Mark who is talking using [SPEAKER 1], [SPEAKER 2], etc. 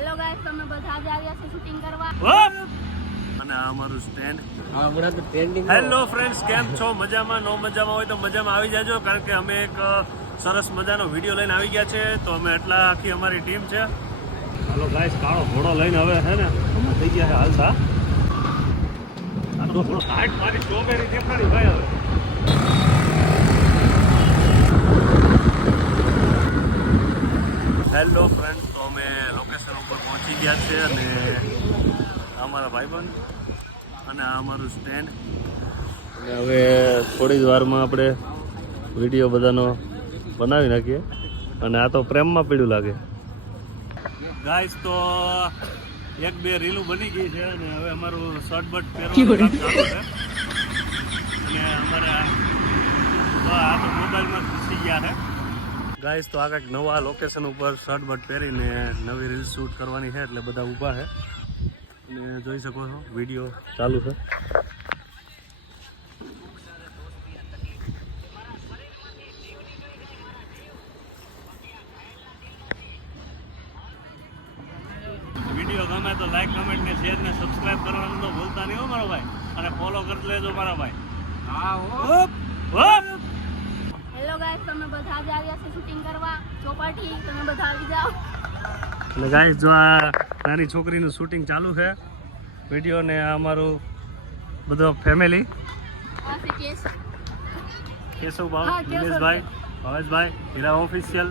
[SPEAKER 1] Hello guys તમે બધા જ આવ્યા છો શૂટિંગ કરવા.
[SPEAKER 2] અને આ અમારું સ્ટેન્ડ
[SPEAKER 3] હમણાં તો ટ્રેન્ડિંગ
[SPEAKER 2] હેલો ફ્રેન્ડ્સ કેમ છો? મજામાં નો મજામાં હોય તો મજામાં આવી જાજો કારણ કે અમે એક સરસ મજાનો વીડિયો લઈને આવી ગયા છે તો અમે એટલા આખી અમારી ટીમ છે. હાલો ગાઈસ કાળો ઘોડો લઈને હવે હે ને અમે થઈ ગયા છે હાલતા આ તો થોડો હાઈટ મારી સ્ટ્રોબેરી દેખાડી ભાઈ હવે. હેલો ફ્રેન્ડ તો અમે લોકેશન ઉપર પહોંચી ગયા છે અને અમારા ભાઈબંધ અને આ અમારું સ્ટેન્ડ અને હવે થોડી જ વારમાં આપણે વીડિયો બધાનો બનાવી નાખીએ. અને આ તો પ્રેમમાં પીડ્યું લાગે. ગાઈસ તો એક બે રીલું બની ગઈ છે અને હવે અમારું શર્ટ બટ પહેરવાનું ચાલુ છે. અને અમારા તો આ તો મોબાઈલમાં ઘૂસી ગયા છે. ગાઈસ તો આગળ નવા લોકેશન ઉપર શર્ટ બટ પહેરીને નવી રીલ શૂટ કરવાની છે એટલે બધા ઊભા છે. અને જોઈ શકો છો વીડિયો ચાલુ છે. વીડિયો ગમે તો લાઈક કમેન્ટ ને શેર ને સબસ્ક્રાઇબ કરવાનું તો ભૂલતા નહીં હો મારો ભાઈ. અને ફોલો કરી લેજો મારા ભાઈ.
[SPEAKER 3] હા હો
[SPEAKER 2] હોપ, હોપ.
[SPEAKER 1] હેલો ગાઈસ તમે છો શૂટિંગ કરવા ચોપાટી તમે બધા આવી જાઓ.
[SPEAKER 2] અને ગાઈસ જો આ નાની છોકરીનું શૂટિંગ ચાલુ છે વીડિયો ને અમારું બધો ફેમિલી કેશવ.
[SPEAKER 1] કેશવ.
[SPEAKER 2] નિલેશભાઈ ભાવેશભાઈ હીરા ઓફિશિયલ